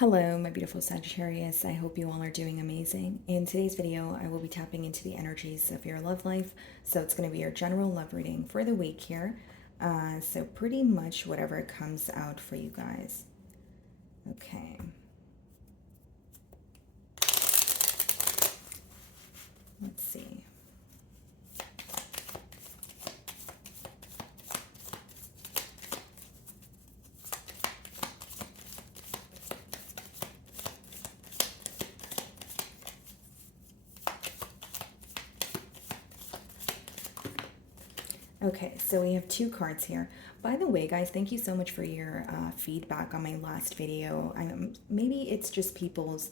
Hello, my beautiful Sagittarius. I hope you all are doing amazing. In today's video, I will be tapping into the energies of your love life. So it's going to be your general love reading for the week here. So pretty much whatever comes out for you guys. Okay. Let's see. Okay, so we have two cards here. By the way, guys, thank you so much for your feedback on my last video. Maybe it's just people's,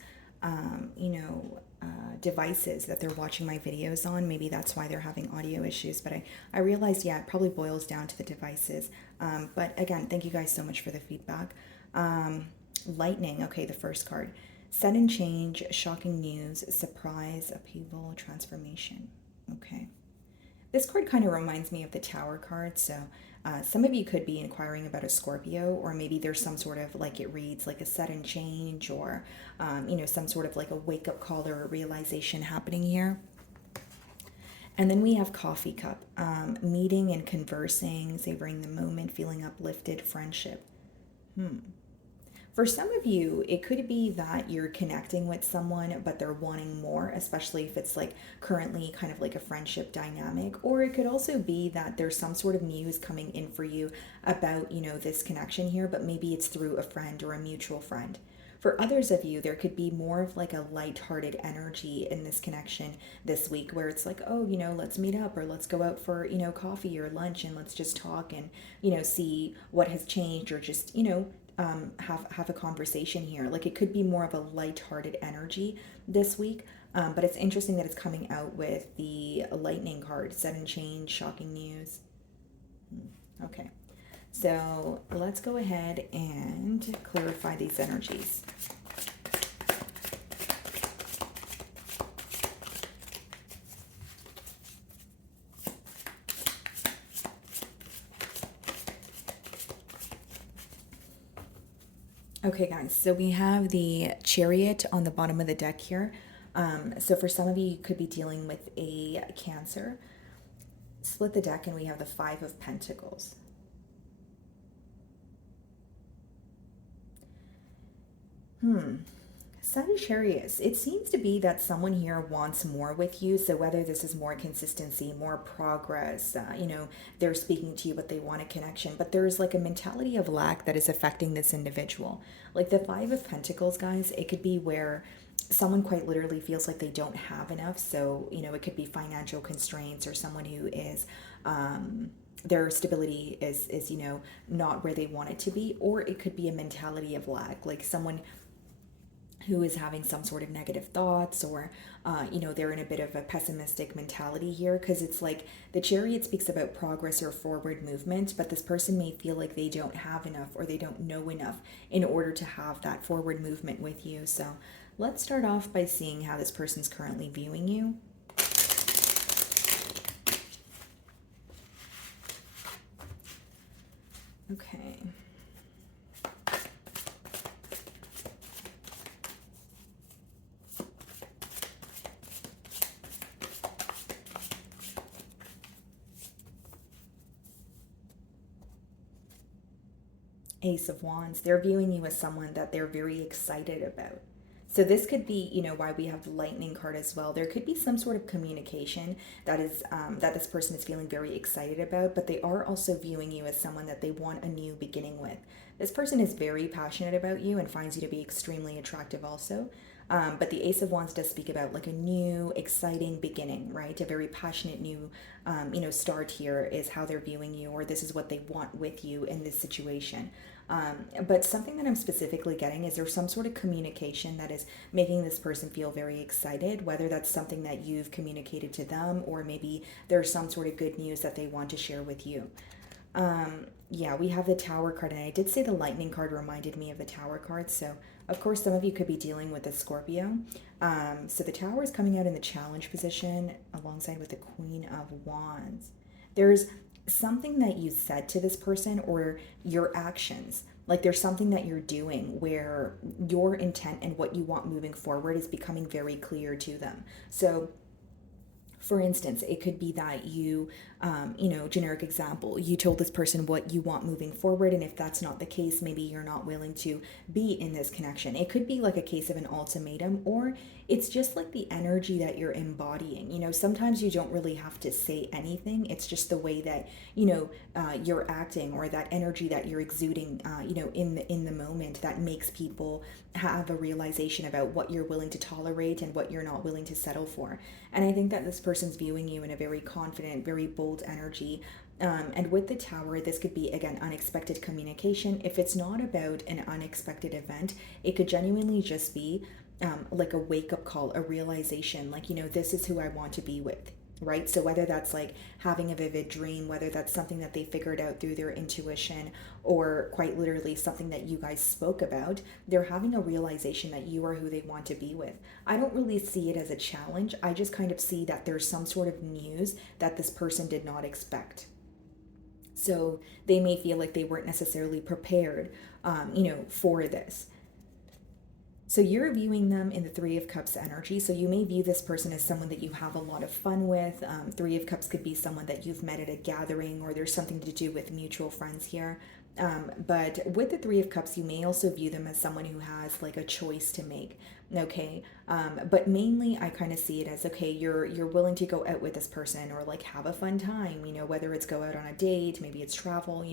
devices that they're watching my videos on. Maybe that's why they're having audio issues. But I realized, yeah, it probably boils down to the devices. But again, thank you guys so much for the feedback. Lightning, okay, the first card. Sudden change, shocking news, surprise, upheaval, transformation. Okay. This card kind of reminds me of the Tower card, so some of you could be inquiring about a Scorpio, or maybe there's some sort of, like, it reads like a sudden change, or, some sort of like a wake-up call or a realization happening here. And then we have Coffee Cup, meeting and conversing, savoring the moment, feeling uplifted, friendship. For some of you, it could be that you're connecting with someone, but they're wanting more, especially if it's like currently kind of like a friendship dynamic. Or it could also be that there's some sort of news coming in for you about, this connection here, but maybe it's through a friend or a mutual friend. For others of you, there could be more of like a lighthearted energy in this connection this week where it's like, oh, let's meet up, or let's go out for, coffee or lunch, and let's just talk and, see what has changed, or just, have a conversation here. Like, it could be more of a lighthearted energy this week, but it's interesting that it's coming out with the lightning card, sudden change, shocking news. Okay, so let's go ahead and clarify these energies. Okay, guys, so we have the Chariot on the bottom of the deck here. So for some of you, you could be dealing with a Cancer. Split the deck and we have the Five of Pentacles. Sagittarius, it seems to be that someone here wants more with you. So whether this is more consistency, more progress, they're speaking to you, but they want a connection. But there's like a mentality of lack that is affecting this individual. Like the Five of Pentacles, guys, it could be where someone quite literally feels like they don't have enough. So, it could be financial constraints, or someone who is, their stability is not where they want it to be. Or it could be a mentality of lack, like someone who is having some sort of negative thoughts, or they're in a bit of a pessimistic mentality here, because it's like the Chariot speaks about progress or forward movement, but this person may feel like they don't have enough, or they don't know enough in order to have that forward movement with you. So let's start off by seeing how this person's currently viewing you. Okay. Ace of Wands, they're viewing you as someone that they're very excited about. So this could be, why we have the Lightning card as well. There could be some sort of communication that is that this person is feeling very excited about, but they are also viewing you as someone that they want a new beginning with. This person is very passionate about you and finds you to be extremely attractive also. But the Ace of Wands does speak about like a new, exciting beginning, right? A very passionate new, start here is how they're viewing you, or this is what they want with you in this situation. But something that I'm specifically getting is there's some sort of communication that is making this person feel very excited, whether that's something that you've communicated to them, or maybe there's some sort of good news that they want to share with you. Yeah, we have the Tower card, and I did say the Lightning card reminded me of the Tower card. So, of course, some of you could be dealing with a Scorpio. So the Tower is coming out in the challenge position alongside with the Queen of Wands. There's something that you said to this person, or your actions Like there's something that you're doing where your intent and what you want moving forward is becoming very clear to them. So for instance, it could be that generic example, you told this person what you want moving forward. And if that's not the case, maybe you're not willing to be in this connection. It could be like a case of an ultimatum, or it's just like the energy that you're embodying. Sometimes you don't really have to say anything. It's just the way that, you're acting, or that energy that you're exuding, in the moment, that makes people have a realization about what you're willing to tolerate and what you're not willing to settle for. And I think that this person's viewing you in a very confident, very bold energy. And with the Tower, this could be, again, unexpected communication. If it's not about an unexpected event, it could genuinely just be like a wake up call, a realization, like, this is who I want to be with. Right? So whether that's like having a vivid dream, whether that's something that they figured out through their intuition, or quite literally something that you guys spoke about, they're having a realization that you are who they want to be with. I don't really see it as a challenge. I just kind of see that there's some sort of news that this person did not expect. So they may feel like they weren't necessarily prepared, for this. So you're viewing them in the Three of Cups energy. So you may view this person as someone that you have a lot of fun with. Three of Cups could be someone that you've met at a gathering, or there's something to do with mutual friends here. But with the Three of Cups, you may also view them as someone who has like a choice to make. Okay. But mainly I kind of see it as, okay, you're willing to go out with this person, or like have a fun time, whether it's go out on a date, maybe it's travel.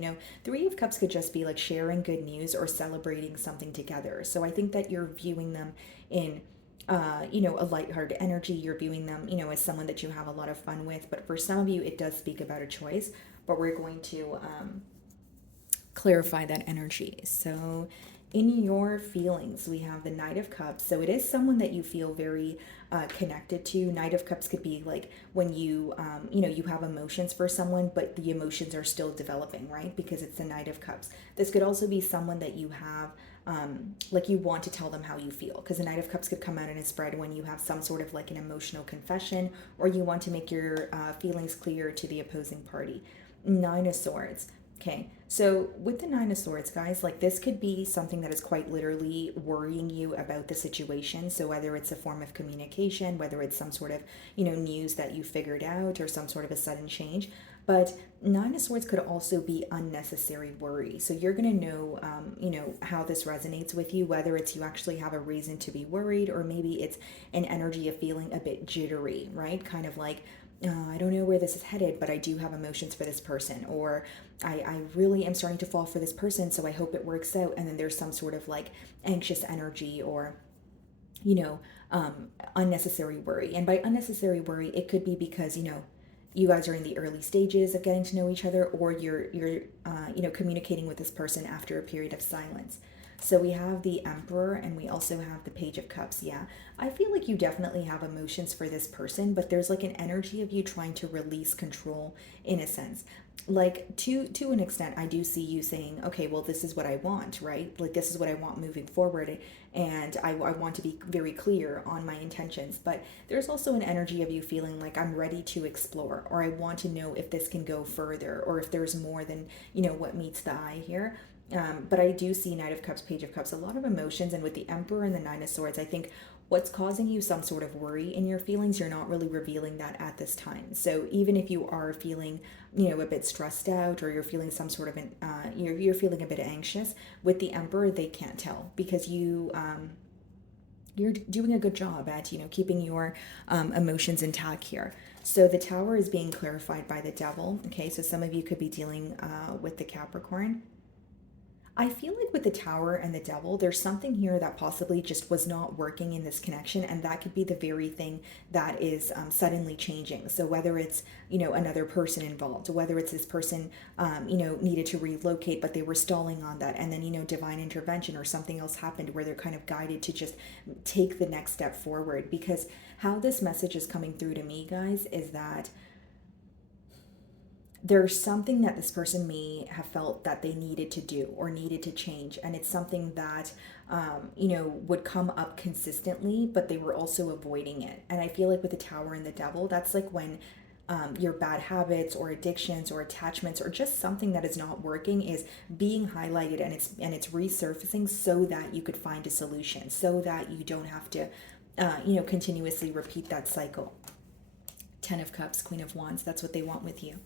Three of Cups could just be like sharing good news or celebrating something together. So I think that you're viewing them in a lighthearted energy. You're viewing them, as someone that you have a lot of fun with. But for some of you, it does speak about a choice. But we're going to clarify that energy. So in your feelings, we have the Knight of Cups. So it is someone that you feel very connected to. Knight of Cups could be like when you have emotions for someone, but the emotions are still developing, right? Because it's the Knight of Cups. This could also be someone that you have, like you want to tell them how you feel, because the Knight of Cups could come out in a spread when you have some sort of like an emotional confession, or you want to make your feelings clear to the opposing party. Nine of Swords. Okay, so with the Nine of Swords, guys, like this could be something that is quite literally worrying you about the situation. So whether it's a form of communication, whether it's some sort of, news that you figured out, or some sort of a sudden change. But Nine of Swords could also be unnecessary worry. So you're going to know, how this resonates with you, whether it's you actually have a reason to be worried, or maybe it's an energy of feeling a bit jittery, right? Kind of like, I don't know where this is headed, but I do have emotions for this person, or I really am starting to fall for this person, so I hope it works out. And then there's some sort of like anxious energy, or unnecessary worry. And by unnecessary worry, it could be because you guys are in the early stages of getting to know each other, or you're communicating with this person after a period of silence. So we have the Emperor, and we also have the Page of Cups. Yeah, I feel like you definitely have emotions for this person, but there's like an energy of you trying to release control in a sense. Like to an extent, I do see you saying, okay, well, this is what I want, right? Like this is what I want moving forward, and I want to be very clear on my intentions. But there's also an energy of you feeling like I'm ready to explore, or I want to know if this can go further, or if there's more than what meets the eye here. But I do see Knight of Cups, Page of Cups, a lot of emotions. And with the Emperor and the Nine of Swords, I think what's causing you some sort of worry in your feelings, you're not really revealing that at this time. So even if you are feeling, a bit stressed out, or you're feeling some sort of, you're feeling a bit anxious, with the Emperor, they can't tell, because you're doing a good job at, keeping your emotions intact here. So the Tower is being clarified by the Devil. Okay, so some of you could be dealing with the Capricorn. I feel like with the Tower and the Devil, there's something here that possibly just was not working in this connection, and that could be the very thing that is suddenly changing. So whether it's, another person involved, whether it's this person, needed to relocate, but they were stalling on that, and then, divine intervention or something else happened where they're kind of guided to just take the next step forward. Because how this message is coming through to me, guys, is that there's something that this person may have felt that they needed to do or needed to change. And it's something that, would come up consistently, but they were also avoiding it. And I feel like with the Tower and the Devil, that's like when your bad habits or addictions or attachments or just something that is not working is being highlighted, and it's resurfacing so that you could find a solution, so that you don't have to continuously repeat that cycle. 10 of Cups, Queen of Wands, that's what they want with you.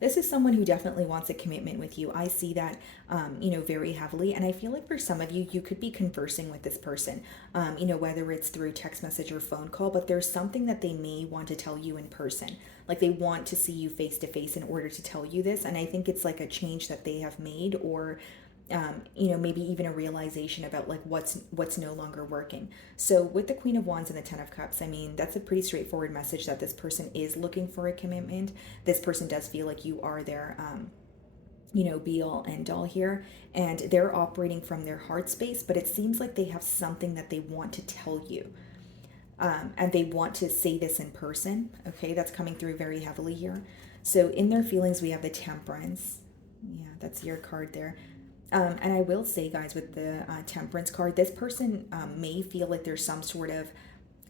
This is someone who definitely wants a commitment with you. I see that, very heavily. And I feel like for some of you, you could be conversing with this person, whether it's through text message or phone call, but there's something that they may want to tell you in person. Like they want to see you face to face in order to tell you this. And I think it's like a change that they have made, or maybe even a realization about like what's no longer working. So with the Queen of Wands and the 10 of Cups, I mean, that's a pretty straightforward message that this person is looking for a commitment. This person does feel like you are their, be all end all here, and they're operating from their heart space, but it seems like they have something that they want to tell you. And they want to say this in person. Okay, that's coming through very heavily here. So in their feelings, we have the Temperance. Yeah, that's your card there. And I will say, guys, with the Temperance card, this person may feel like there's some sort of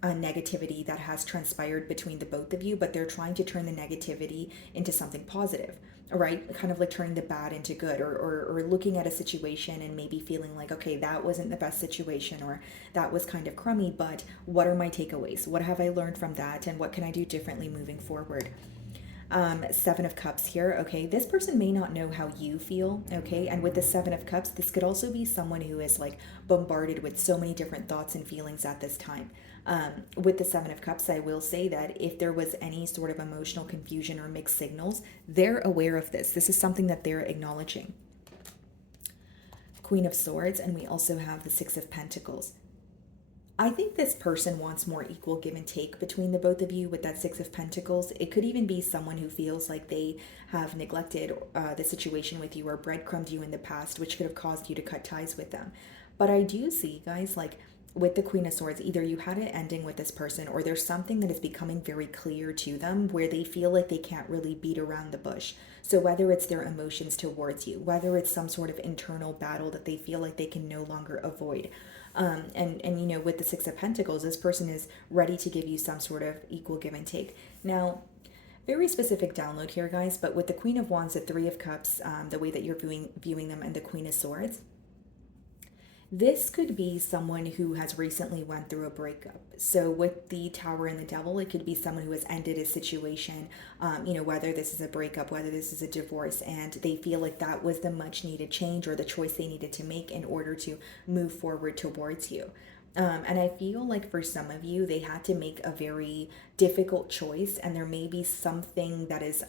negativity that has transpired between the both of you, but they're trying to turn the negativity into something positive, right? Kind of like turning the bad into good, or looking at a situation and maybe feeling like, okay, that wasn't the best situation, or that was kind of crummy, but what are my takeaways? What have I learned from that? And what can I do differently moving forward? 7 of Cups here. Okay, this person may not know how you feel. Okay, and with the 7 of Cups, this could also be someone who is like bombarded with so many different thoughts and feelings at this time. With the 7 of Cups, I will say that if there was any sort of emotional confusion or mixed signals, they're aware of this. This is something that they're acknowledging. Queen of Swords, and we also have the 6 of Pentacles. I think this person wants more equal give and take between the both of you with that 6 of Pentacles. It could even be someone who feels like they have neglected the situation with you or breadcrumbed you in the past, which could have caused you to cut ties with them. But I do see, guys, like with the Queen of Swords, either you had an ending with this person, or there's something that is becoming very clear to them where they feel like they can't really beat around the bush. So whether it's their emotions towards you, whether it's some sort of internal battle that they feel like they can no longer avoid, with the 6 of Pentacles, this person is ready to give you some sort of equal give and take. Now, very specific download here, guys, but with the Queen of Wands, the 3 of Cups, the way that you're viewing them, and the Queen of Swords, this could be someone who has recently went through a breakup. So with the Tower and the Devil, it could be someone who has ended a situation, whether this is a breakup, whether this is a divorce, and they feel like that was the much needed change or the choice they needed to make in order to move forward towards you. And I feel like for some of you, they had to make a very difficult choice, and there may be something that is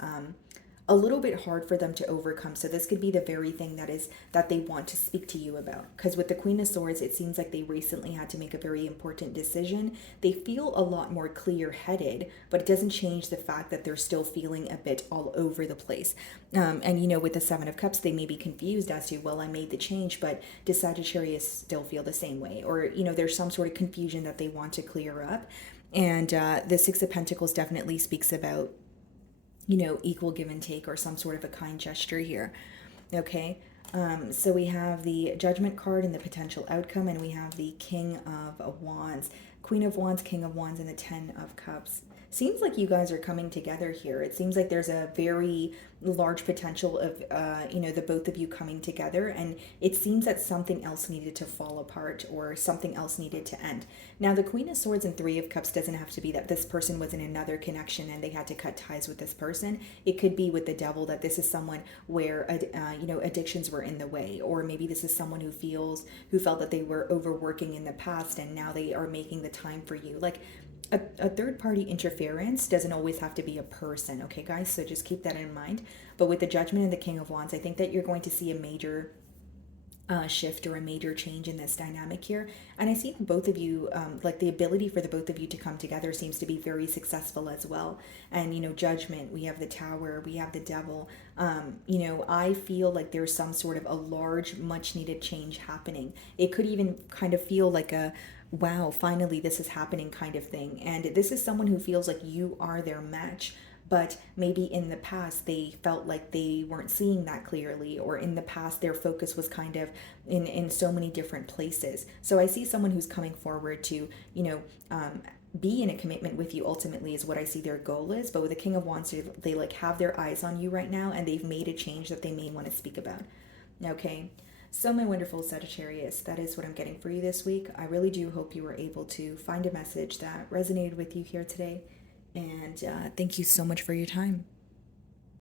a little bit hard for them to overcome. So this could be the very thing that they want to speak to you about. Because with the Queen of Swords, it seems like they recently had to make a very important decision. They feel a lot more clear-headed, but it doesn't change the fact that they're still feeling a bit all over the place. With the 7 of Cups, they may be confused as to, well, I made the change, but does Sagittarius still feel the same way? Or, there's some sort of confusion that they want to clear up. And the 6 of Pentacles definitely speaks about equal give and take, or some sort of a kind gesture here. Okay, so we have the Judgment card and the potential outcome, and we have the King of Wands, Queen of Wands, King of Wands, and the 10 of Cups. Seems like you guys are coming together here. It seems like there's a very large potential of, the both of you coming together, and it seems that something else needed to fall apart, or something else needed to end. Now, the Queen of Swords and 3 of Cups doesn't have to be that this person was in another connection and they had to cut ties with this person. It could be with the Devil that this is someone where, addictions were in the way, or maybe this is someone who felt that they were overworking in the past and now they are making the time for you. Like, a third-party interference doesn't always have to be a person, okay, guys? So just keep that in mind. But with the Judgment and the King of Wands, I think that you're going to see a major shift or a major change in this dynamic here. And I see both of you, the ability for the both of you to come together seems to be very successful as well. And, Judgment, we have the Tower, we have the Devil. I feel like there's some sort of a large, much-needed change happening. It could even kind of feel like a wow, finally this is happening kind of thing. And this is someone who feels like you are their match, but maybe in the past they felt like they weren't seeing that clearly, or in the past their focus was kind of in so many different places. So I see someone who's coming forward to, be in a commitment with you ultimately is what I see their goal is. But with the King of Wands, they like have their eyes on you right now, and they've made a change that they may want to speak about. Okay. So my wonderful Sagittarius, that is what I'm getting for you this week. I really do hope you were able to find a message that resonated with you here today. And thank you so much for your time.